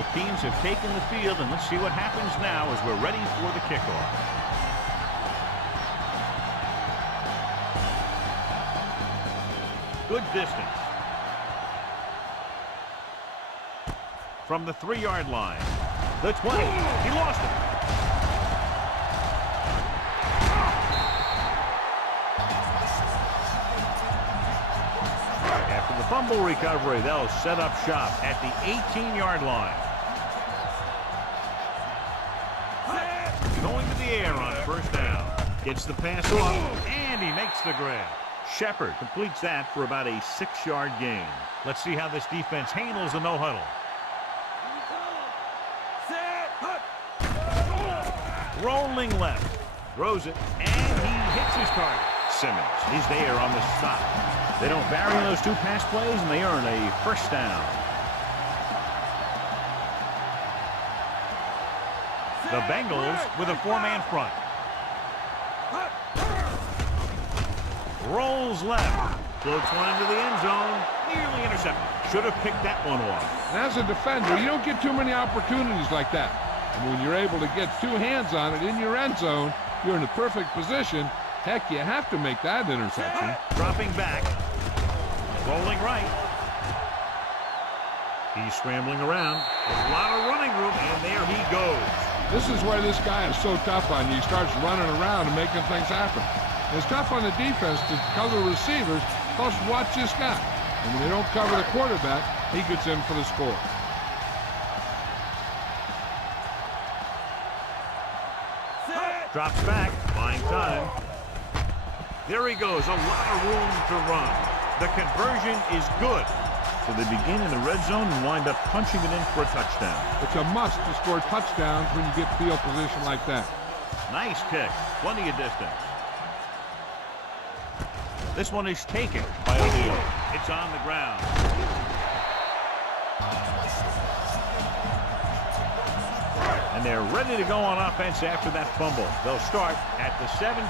Both teams have taken the field, and let's see what happens now as we're ready for the kickoff. Good distance. From the 3-yard line. The 20. He lost it. After the fumble recovery, they'll set up shop at the 18-yard line. Going to the air on first down. Gets the pass off, and he makes the grab. Shepard completes that for about a 6-yard gain. Let's see how this defense handles the no-huddle. Rolling left. Throws it, and he hits his target. Simmons is there on the stop. They don't vary those 2 pass plays, and they earn a first down. The Bengals with a 4-man front. Rolls left. Floats one into the end zone. Nearly intercepted. Should have picked that one off. And as a defender, you don't get too many opportunities like that. And when you're able to get 2 hands on it in your end zone, you're in the perfect position. Heck, you have to make that interception. Dropping back. Rolling right. He's scrambling around. A lot of running room, and there he goes. This is why this guy is so tough on you. He starts running around and making things happen. It's tough on the defense to cover receivers, plus watch this guy. And when they don't cover the quarterback, he gets in for the score. Drops back, buying time. There he goes, a lot of room to run. The conversion is good. So they begin in the red zone and wind up punching it in for a touchdown. It's a must to score touchdowns when you get field position like that. Nice kick, plenty of distance. This one is taken by O'Neal. It's on the ground. And they're ready to go on offense after that fumble. They'll start at the 17.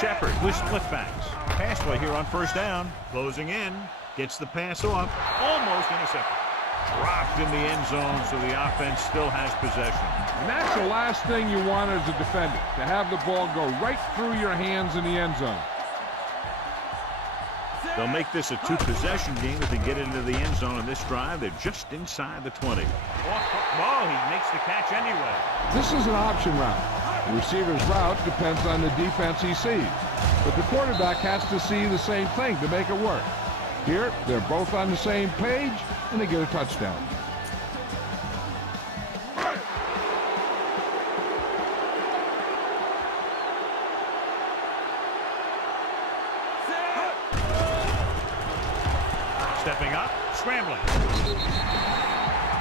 Shepard with split backs. Pass play here on first down. Closing in. Gets the pass off. Almost intercepted. Dropped in the end zone, so the offense still has possession. And that's the last thing you want as a defender, to have the ball go right through your hands in the end zone. They'll make this a 2-possession game if they get into the end zone on this drive. They're just inside the 20. Oh, he makes the catch anyway. This is an option route. The receiver's route depends on the defense he sees. But the quarterback has to see the same thing to make it work. Here, they're both on the same page, and they get a touchdown. Stepping up, scrambling.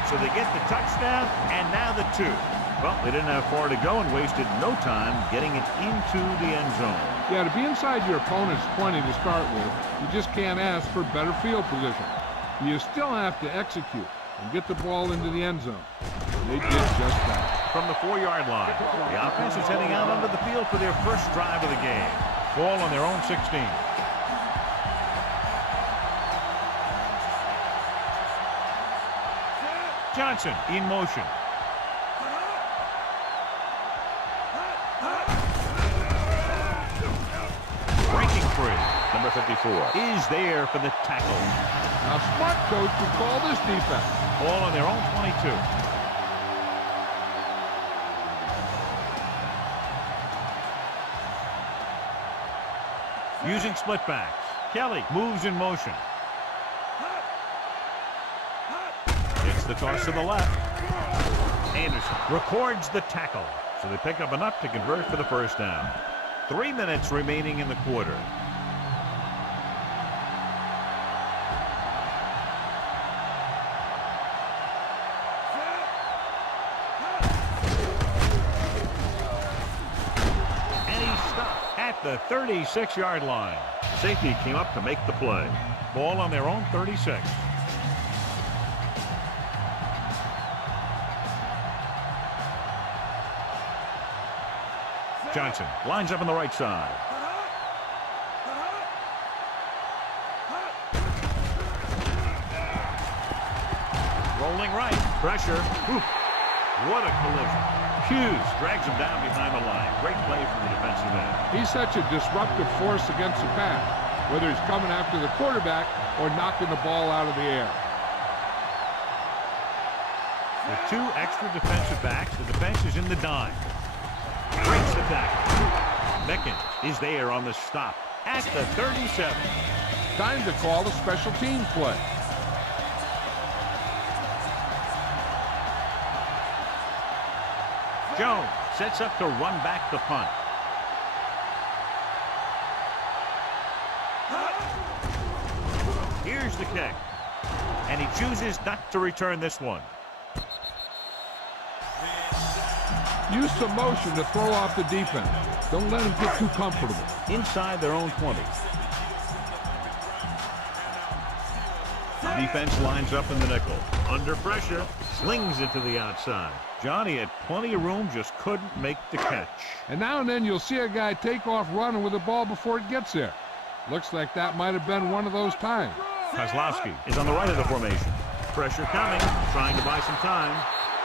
So they get the touchdown, and now the 2. Well, they didn't have far to go and wasted no time getting it into the end zone. Yeah, to be inside your opponent's 20 to start with, you just can't ask for better field position. You still have to execute and get the ball into the end zone. They did just that. From the 4-yard line, the offense is heading out onto the field for their first drive of the game. Ball on their own 16. Johnson in motion. Breaking free. Number 54 is there for the tackle. Now, smart coach would call this defense. Ball on their own 22. Using split backs. Kelly moves in motion. Gets the toss to the left. Anderson records the tackle. So they pick up enough to convert for the first down. 3 minutes remaining in the quarter. And he stopped at the 36-yard line. Safety came up to make the play. Ball on their own 36. Johnson lines up on the right side. Rolling right. Pressure. Ooh, what a collision. Hughes drags him down behind the line. Great play from the defensive end. He's such a disruptive force against the pass, whether he's coming after the quarterback or knocking the ball out of the air. With 2 extra defensive backs, the defense is in the dime. Breaks the tackle. Beckins is there on the stop at the 37. Time to call a special teams play. Jones sets up to run back the punt. Here's the kick. And he chooses not to return this one. Use some motion to throw off the defense. Don't let them get too comfortable. Inside their own 20. The defense lines up in the nickel. Under pressure, slings it to the outside. Johnny had plenty of room, just couldn't make the catch. And now and then you'll see a guy take off running with the ball before it gets there. Looks like that might have been one of those times. Kozlowski is on the right of the formation. Pressure coming, trying to buy some time.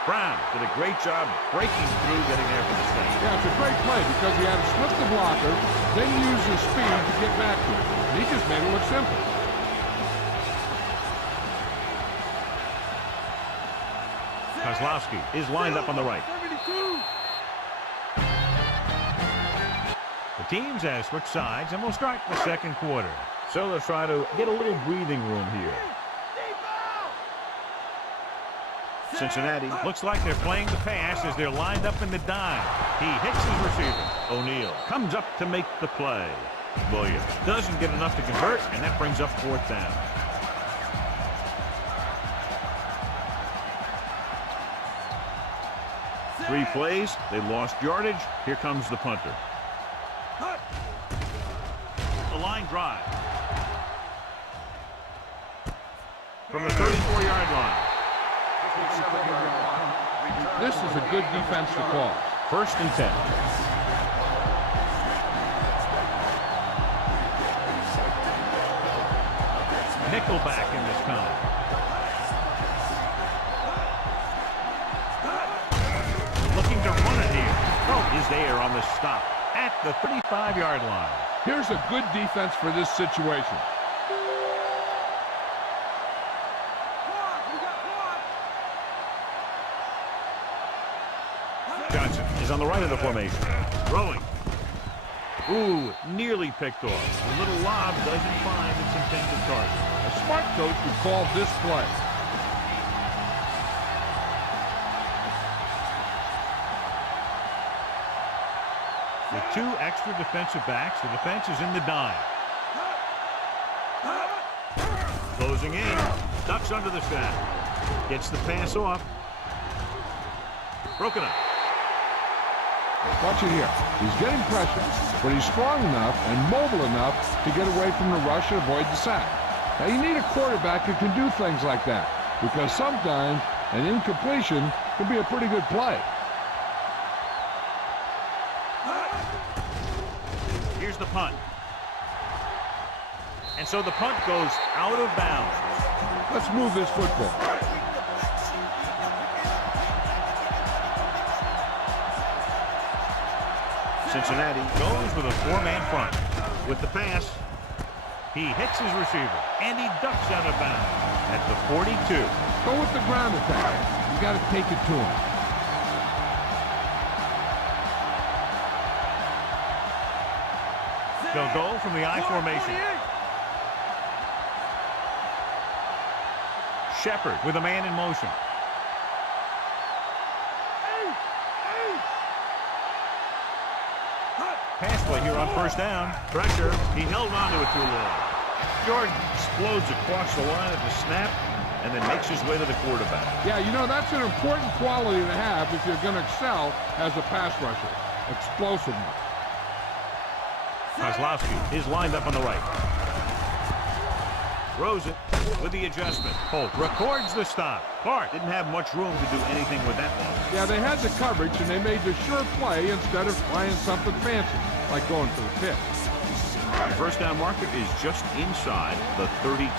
Brown did a great job breaking through, getting there for the save. Yeah, it's a great play because he had to slip the blocker, then use his speed to get back to it. And he just made it look simple. Kozlowski is lined up on the right. The teams have switched sides, and we'll start the second quarter. So they'll try to get a little breathing room here. Cincinnati looks like they're playing the pass as they're lined up in the dime. He hits his receiver. O'Neal comes up to make the play. Williams doesn't get enough to convert, and that brings up 4th down. Three plays, they lost yardage. Here comes the punter. The line drive. From the 34-yard line. This is a good defense to call. 1st and 10. Nickelback in this time. Looking to run it here. Oh, is there on the stop at the 35-yard line. Here's a good defense for this situation. Johnson is on the right of the formation. Throwing. Ooh, nearly picked off. A little lob doesn't find its intended target. A smart coach would call this play. With 2 extra defensive backs, the defense is in the dime. Closing in. Ducks under the sack. Gets the pass off. Broken up. Watch it here. He's getting pressure, but he's strong enough and mobile enough to get away from the rush and avoid the sack. Now, you need a quarterback who can do things like that, because sometimes an incompletion can be a pretty good play. Here's the punt. And so the punt goes out of bounds. Let's move this football. Cincinnati goes with a 4-man front. With the pass, he hits his receiver, and he ducks out of bounds at the 42. Go with the ground attack. You got to take it to him. They'll go from the I formation. Shepard with a man in motion. Pass play here on 1st down. Pressure. He held on to it too long. Jordan explodes across the line at the snap and then makes his way to the quarterback. Yeah, you know, that's an important quality to have if you're going to excel as a pass rusher. Explosiveness. Kozlowski is lined up on the right. Throws it with the adjustment. Holt records the stop. Clark didn't have much room to do anything with that one. Yeah, they had the coverage, and they made the sure play instead of trying something fancy, like going for the pick. The 1st down marker is just inside the 32.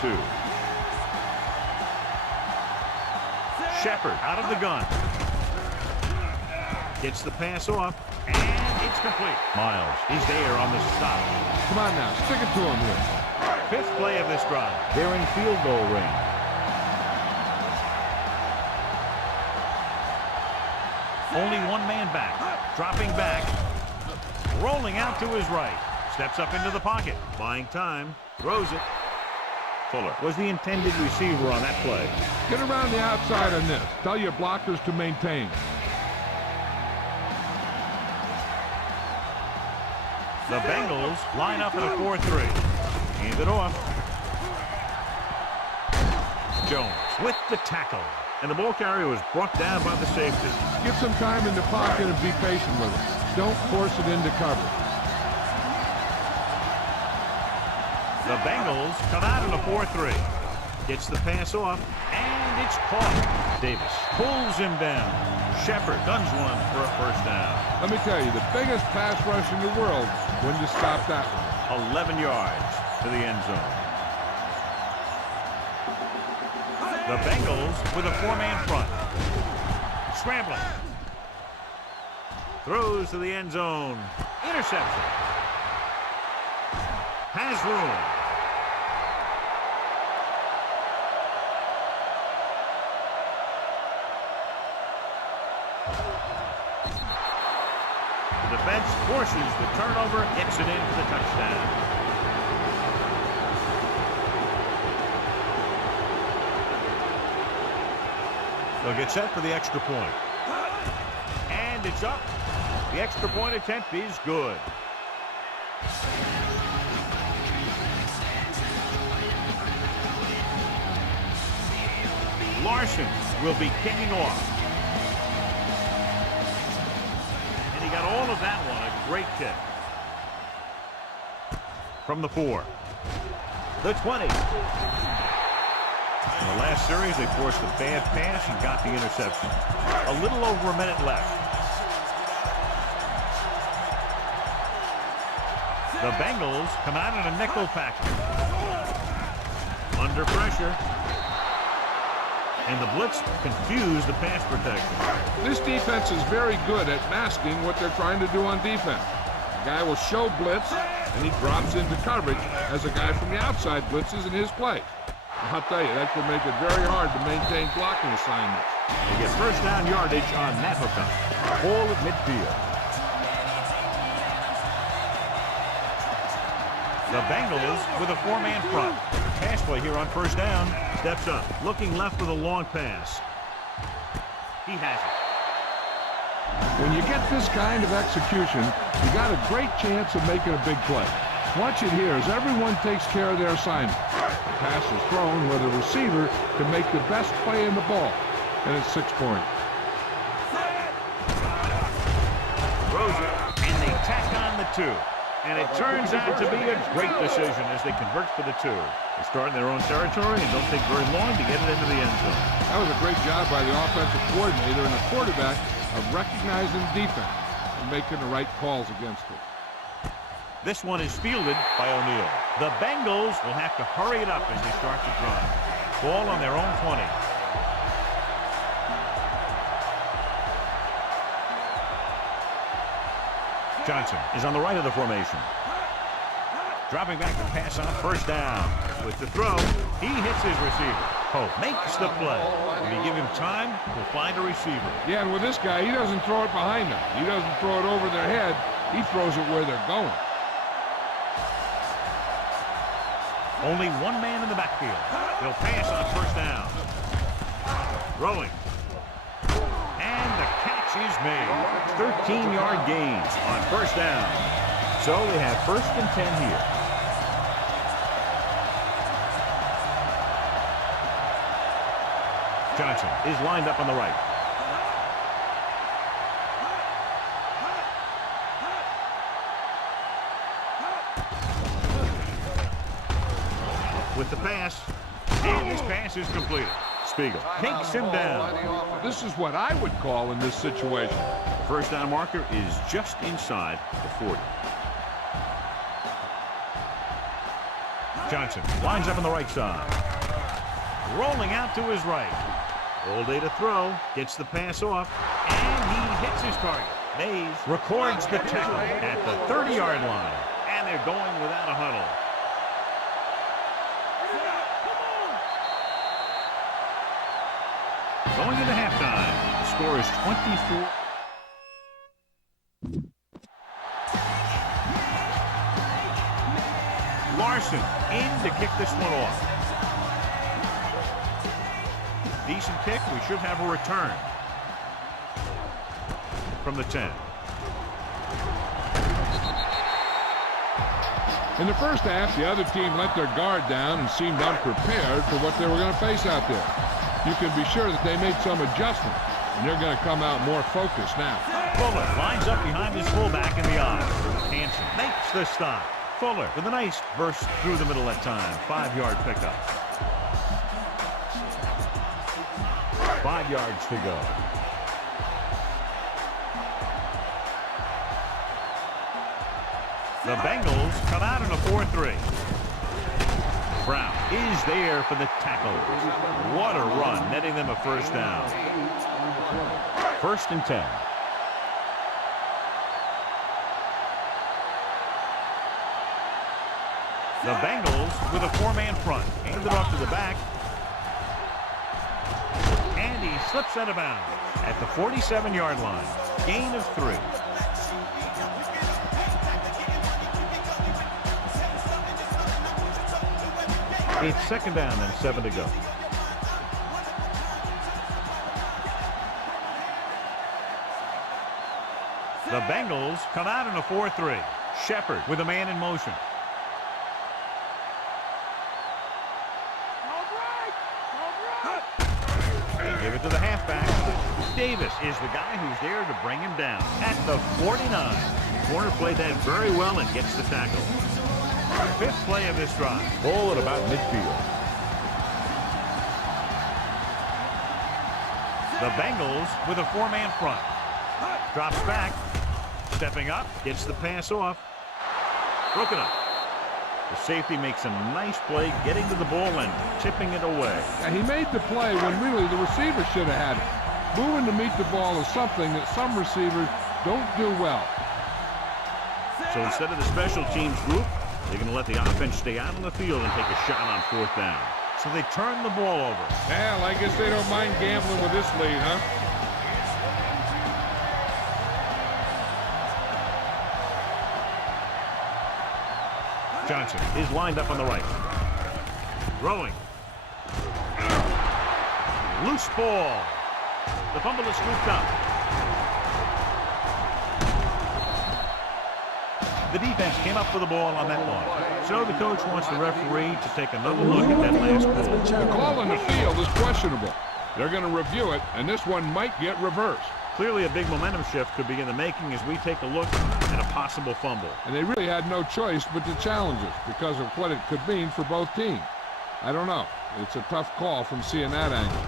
Shepard out of the gun. Gets the pass off, and it's complete. Miles is there on the stop. Come on now, stick it to him here. Fifth play of this drive. They're in field goal range. Only one man back. Dropping back. Rolling out to his right. Steps up into the pocket. Buying time. Throws it. Fuller was the intended receiver on that play. Get around the outside on this. Tell your blockers to maintain. The Bengals line up in a 4-3. Hand it off. Jones with the tackle. And the ball carrier was brought down by the safety. Get some time in the pocket and be patient with it. Don't force it into cover. The Bengals come out in a 4-3. Gets the pass off, and it's caught. Davis pulls him down. Shepard guns one for a first down. Let me tell you, the biggest pass rush in the world when you stop that one. 11 yards to the end zone. The Bengals with a four-man front. Scrambling. Throws to the end zone. Interception. Has room. The defense forces the turnover, gets it in for the touchdown. They'll get set for the extra point. And it's up. The extra point attempt is good. Larson will be kicking off. And he got all of that one. A great kick. From the 4. The 20. In the last series, they forced a bad pass and got the interception. A little over a minute left. The Bengals come out in a nickel package. Under pressure. And the blitz confused the pass protection. This defense is very good at masking what they're trying to do on defense. The guy will show blitz, and he drops into coverage as a guy from the outside blitzes in his place. I'll tell you, that could make it very hard to maintain blocking assignments. They get first down yardage on that hookup. Ball at midfield. The Bengals with a four-man front. Pass play here on first down. Steps up. Looking left with a long pass. He has it. When you get this kind of execution, you got a great chance of making a big play. Watch it here as everyone takes care of their assignment. The pass is thrown where the receiver can make the best play in the ball. And it's 6 points. Throws it, and they tack on the 2. And it turns out to be a great decision as they convert for the 2. They start in their own territory and don't take very long to get it into the end zone. That was a great job by the offensive coordinator and the quarterback of recognizing defense and making the right calls against it. This one is fielded by O'Neal. The Bengals will have to hurry it up as they start to drive. Ball on their own 20. Johnson is on the right of the formation. Dropping back to pass on first down. With the throw, he hits his receiver. Pope makes the play. If you give him time, he'll find a receiver. Yeah, and with this guy, he doesn't throw it behind them. He doesn't throw it over their head. He throws it where they're going. Only one man in the backfield. They'll pass on first down. Throwing. And the catch is made. 13-yard gains on first down. So they have first and 10 here. Johnson is lined up on the right. With the pass, and this pass is completed. Spiegel takes him down. This is what I would call in this situation. The first down marker is just inside the 40. Johnson lines up on the right side. Rolling out to his right. All day to throw. Gets the pass off. And he hits his target. Mays records the tackle at the 30-yard line. And they're going without a huddle. Going into halftime, the score is 24. Larson in to kick this one off. Decent kick. We should have a return from the 10. In the first half, the other team let their guard down and seemed unprepared for what they were going to face out there. You can be sure that they made some adjustments, and they're going to come out more focused now. Fuller lines up behind his fullback in the eye. Hansen makes the stop. Fuller with a nice burst through the middle that time. 5-yard pickup. 5 yards to go. The Bengals come out in a 4-3. Brown is there for the tackle. What a run, netting them a first down. 1st and 10. The Bengals with a 4-man front. Handed off to the back. And he slips out of bounds at the 47-yard line. Gain of 3. It's 2nd down and 7 to go. The Bengals come out in a 4-3. Shepard with a man in motion. They give it to the halfback. Davis is the guy who's there to bring him down at the 49. The corner played that very well and gets the tackle. 5th play of this drive. Ball at about midfield. The Bengals with a 4-man front. Drops back. Stepping up. Gets the pass off. Broken up. The safety makes a nice play getting to the ball and tipping it away. And he made the play when really the receiver should have had it. Moving to meet the ball is something that some receivers don't do well. So instead of the special teams group, they're going to let the offense stay out on the field and take a shot on 4th down. So they turn the ball over. Well, I guess they don't mind gambling with this lead, huh? Johnson is lined up on the right. Throwing. Loose ball. The fumble is scooped up. The defense came up with the ball on that one. So the coach wants the referee to take another look at that last call. The call in the field is questionable. They're going to review it, and this one might get reversed. Clearly a big momentum shift could be in the making as we take a look at a possible fumble. And they really had no choice but to challenge it because of what it could mean for both teams. I don't know. It's a tough call from seeing that angle.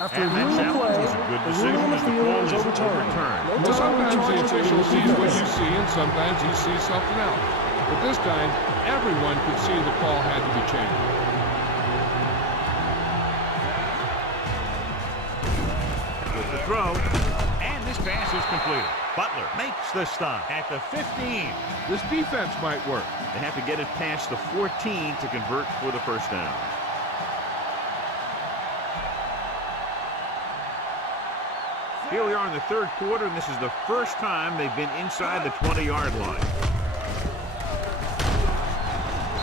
After reviewing the play, the ruling of the field is overturned. Well, sometimes the official sees what you see, and sometimes he sees something else. But this time, everyone could see the call had to be changed. With the throw, and this pass is completed. Butler makes the stop at the 15. This defense might work. They have to get it past the 14 to convert for the first down. Here we are in the 3rd quarter, and this is the first time they've been inside the 20-yard line.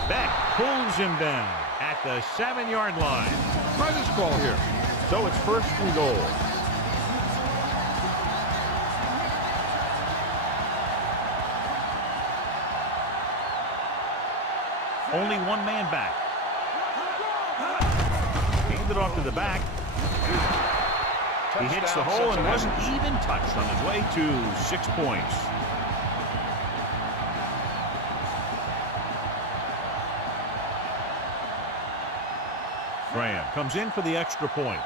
Beck pulls him down at the 7-yard line. Try this call here. So it's 1st and goal. Only 1 man back. Handed off to the back. He hits the hole and wasn't even touched on his way to 6 points. Graham comes in for the extra point.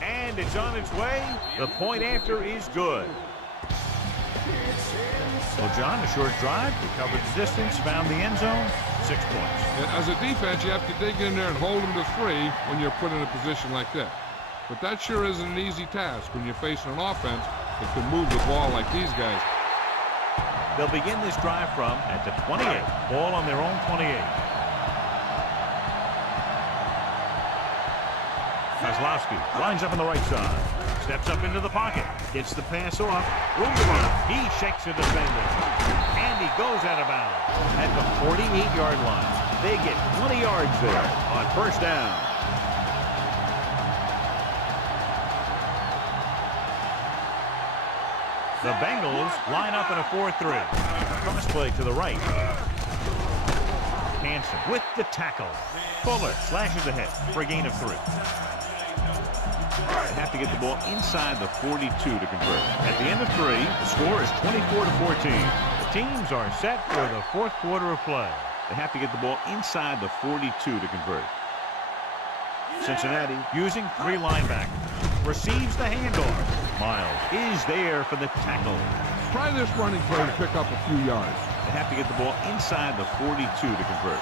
And it's on its way. The point after is good. Well, John, a short drive, recovered the distance, found the end zone. 6 points. As a defense, you have to dig in there and hold them to 3 when you're put in a position like this. But that sure isn't an easy task when you're facing an offense that can move the ball like these guys. They'll begin this drive from at the 28. Ball on their own 28. Kozlowski lines up on the right side. Steps up into the pocket. Gets the pass off. Room to run. He shakes a defender. And he goes out of bounds at the 48-yard line. They get 20 yards there on first down. The Bengals line up in a 4-3. Cross play to the right. Hansen with the tackle. Fuller slashes ahead for a gain of 3. They have to get the ball inside the 42 to convert. At the end of 3, the score is 24-14. The teams are set for the 4th quarter of play. They have to get the ball inside the 42 to convert. Cincinnati using 3 linebackers. Receives the handoff. Miles is there for the tackle. Try this running play to pick up a few yards. They have to get the ball inside the 42 to convert.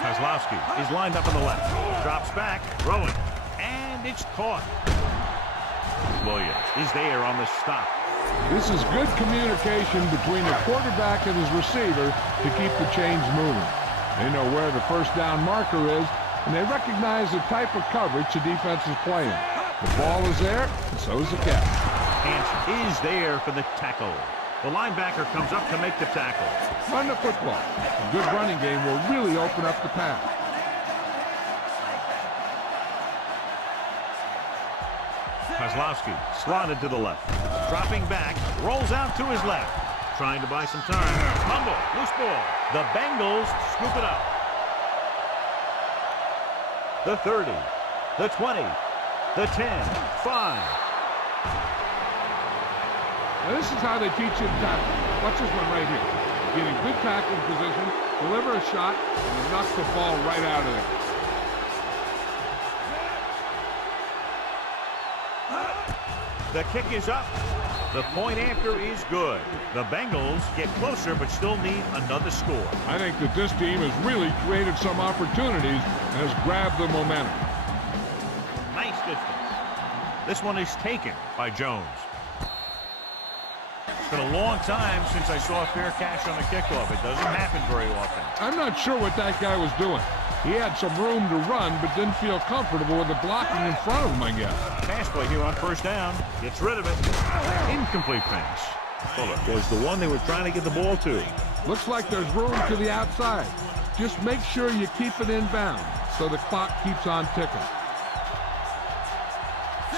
Kozlowski is lined up on the left. Drops back, throwing, and it's caught. Williams is there on the stop. This is good communication between the quarterback and his receiver to keep the chains moving. They know where the first down marker is, and they recognize the type of coverage the defense is playing. The ball is there, and so is the catch. Hansen is there for the tackle. The linebacker comes up to make the tackle. Run the football. A good running game will really open up the pass. Kozlowski slotted to the left. Dropping back, rolls out to his left. Trying to buy some time. Fumble, loose ball. The Bengals scoop it up. The 30, the 20, the 10, 5. Now this is how they teach you to tackle. Watch this one right here. Getting good tackling position, deliver a shot, and knock the ball right out of there. The kick is up. The point after is good. The Bengals get closer but still need another score. I think that this team has really created some opportunities and has grabbed the momentum. Nice distance. This one is taken by Jones. It's been a long time since I saw a fair catch on a kickoff. It doesn't happen very often. I'm not sure what that guy was doing. He had some room to run, but didn't feel comfortable with the blocking in front of him, I guess. Pass play here on first down. Gets rid of it. Incomplete pass. Fuller was the one they were trying to get the ball to. Looks like there's room to the outside. Just make sure you keep it inbound so the clock keeps on ticking.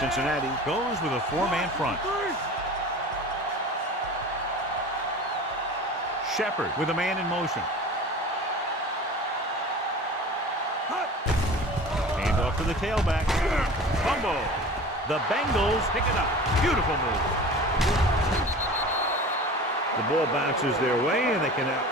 Cincinnati goes with a 4-man front. Shepard with a man in motion. Handoff to the tailback. Fumble. The Bengals pick it up. Beautiful move. The ball bounces their way, and they can out.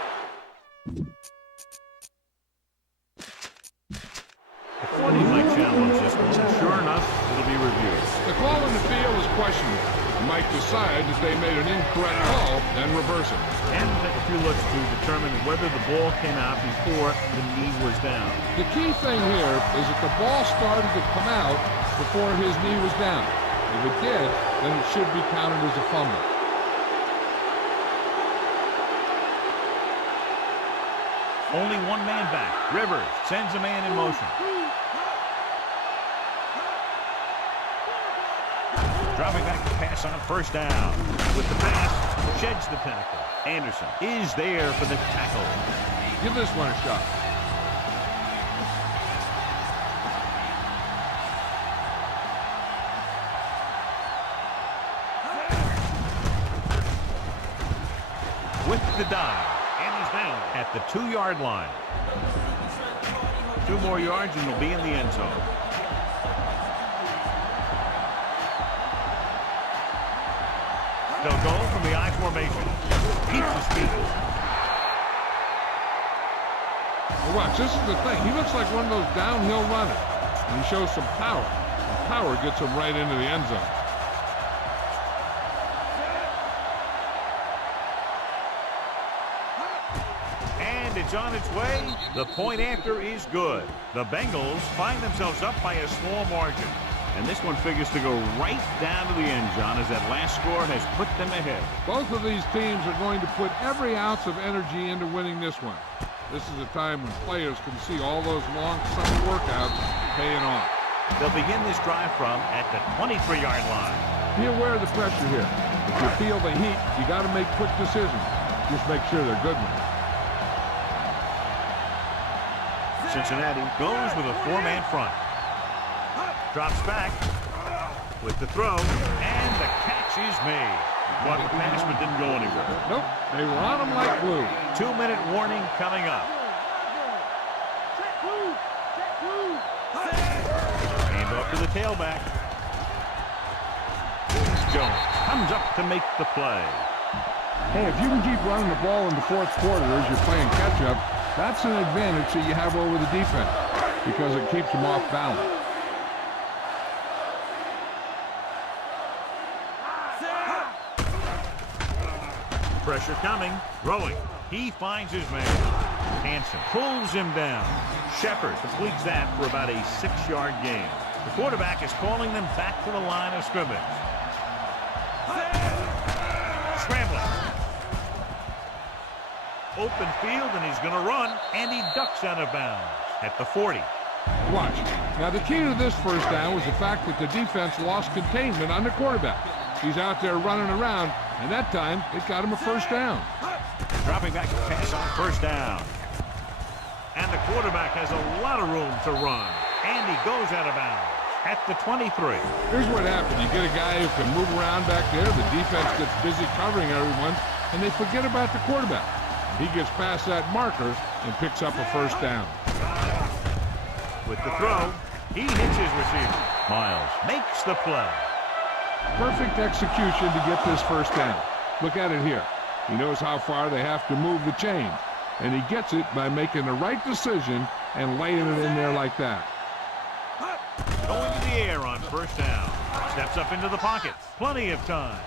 The 40 might challenge this one. Sure enough, it'll be reviewed. The call in the field is questionable. They might decide that they made an incorrect call and reverse it. And take a few looks to determine whether the ball came out before the knee was down. The key thing here is that the ball started to come out before his knee was down. If it did, then it should be counted as a fumble. Only one man back. Rivers sends a man in motion. Dropping back to pass on first down. With the pass, sheds the tackle. Anderson is there for the tackle. Give this one a shot. With the dive. And he's down at the 2-yard line. 2 more yards and he'll be in the end zone. They'll go from the I formation. Keeps his feet. Well, watch, this is the thing. He looks like one of those downhill runners. And he shows some power. And power gets him right into the end zone. It's on its way. The point after is good. The Bengals find themselves up by a small margin. And this one figures to go right down to the end, John, as that last score has put them ahead. Both of these teams are going to put every ounce of energy into winning this one. This is a time when players can see all those long summer workouts paying off. They'll begin this drive from at the 23-yard line. Be aware of the pressure here. If you feel the heat, you got to make quick decisions. Just make sure they're good ones. Cincinnati goes with a four-man front. Drops back with the throw, and the catch is made. Caught the pass, but didn't go anywhere. Nope, they were on him like glue. 2-minute warning coming up. Hand off to the tailback. Jones comes up to make the play. Hey, if you can keep running the ball in the fourth quarter as you're playing catch-up, that's an advantage that you have over the defense because it keeps them off balance. Pressure coming. Throwing. He finds his man. Hansen pulls him down. Shepard completes that for about a 6-yard gain. The quarterback is calling them back to the line of scrimmage. Scrambling. Open field, and he's going to run, and he ducks out of bounds at the 40. Watch. Now, the key to this first down was the fact that the defense lost containment on the quarterback. He's out there running around, and that time, it got him a first down. Dropping back to pass on first down. And the quarterback has a lot of room to run, and he goes out of bounds at the 23. Here's what happened. You get a guy who can move around back there. The defense gets busy covering everyone, and they forget about the quarterback. He gets past that marker and picks up a first down. With the throw, he hits his receiver. Miles makes the play. Perfect execution to get this first down. Look at it here. He knows how far they have to move the chain, and he gets it by making the right decision and laying it in there like that. Going to the air on first down. Steps up into the pocket. Plenty of time.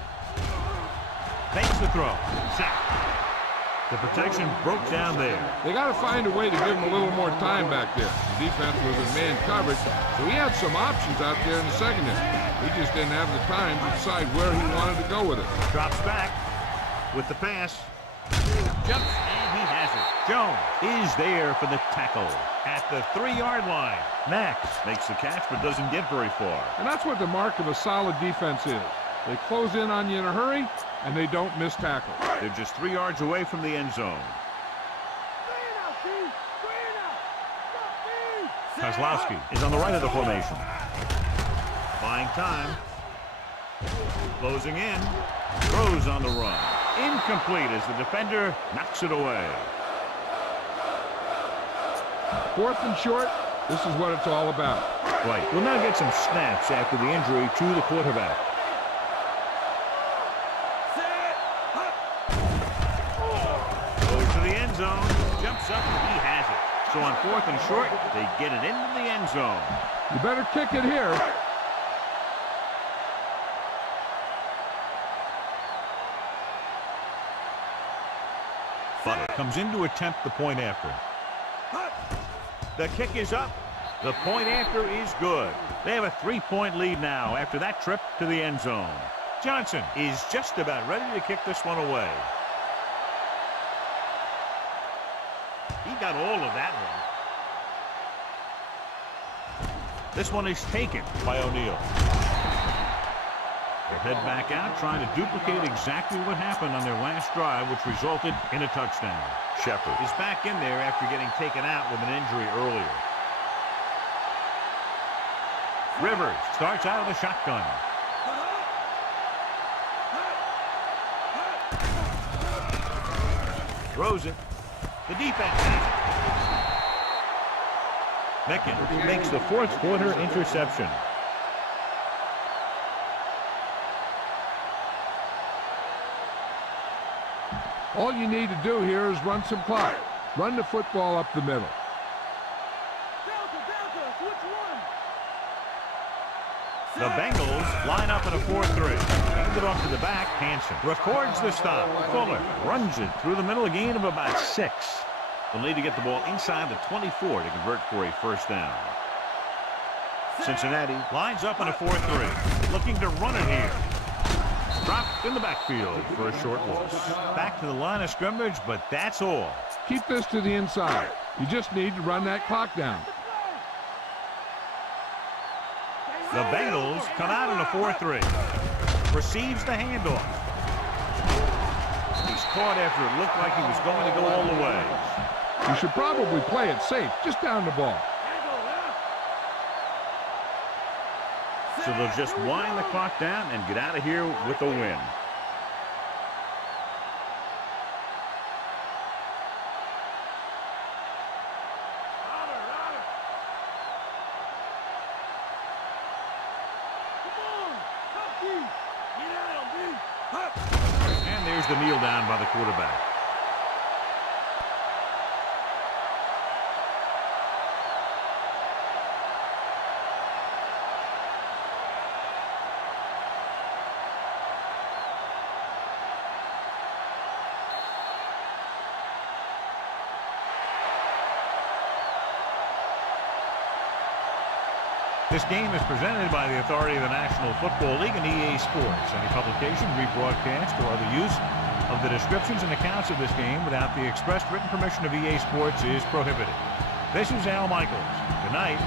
Makes the throw. Sack. The protection broke down there. They got to find a way to give him a little more time back there. The defense was in man coverage, so he had some options out there in the secondary. He just didn't have the time to decide where he wanted to go with it. Drops back with the pass. Jumps, and he has it. Jones is there for the tackle at the 3-yard line. Max makes the catch, but doesn't get very far. And that's what the mark of a solid defense is. They close in on you in a hurry, and they don't miss tackle. They're just 3 yards away from the end zone. Kozlowski is on the right of the formation. Buying time. Closing in. Throws on the run. Incomplete as the defender knocks it away. 4th and short, this is what it's all about. Right. We'll now get some snaps after the injury to the quarterback. Goes to the end zone. Jumps up. He has it. So on 4th and short, they get it into the end zone. You better kick it here. Butler comes in to attempt the point after. The kick is up. The point after is good. They have a 3-point lead now after that trip to the end zone. Johnson is just about ready to kick this one away. He got all of that one. This one is taken by O'Neal. They'll head back out trying to duplicate exactly what happened on their last drive, which resulted in a touchdown. Shepard is back in there after getting taken out with an injury earlier. Rivers starts out of the shotgun. Throws it. The defense has it. Mickens makes the 4th quarter interception. All you need to do here is run some clock. Run the football up the middle. The Bengals line up in a 4-3. Hand it off to the back. Hansen records the stop. Fuller runs it through the middle, a gain of about 6. They'll need to get the ball inside the 24 to convert for a first down. Cincinnati lines up in a 4-3. Looking to run it here. Dropped in the backfield for a short loss. Back to the line of scrimmage, but that's all. Keep this to the inside. You just need to run that clock down. The Bengals come out in a 4-3. Receives the handoff. He's caught after it looked like he was going to go all the way. You should probably play it safe, just down the ball. So they'll just wind the clock down and get out of here with a win. And there's the kneel down by the quarterback. This game is presented by the authority of the National Football League and EA Sports. Any publication, rebroadcast, or other use of the descriptions and accounts of this game without the express written permission of EA Sports is prohibited. This is Al Michaels. Good night.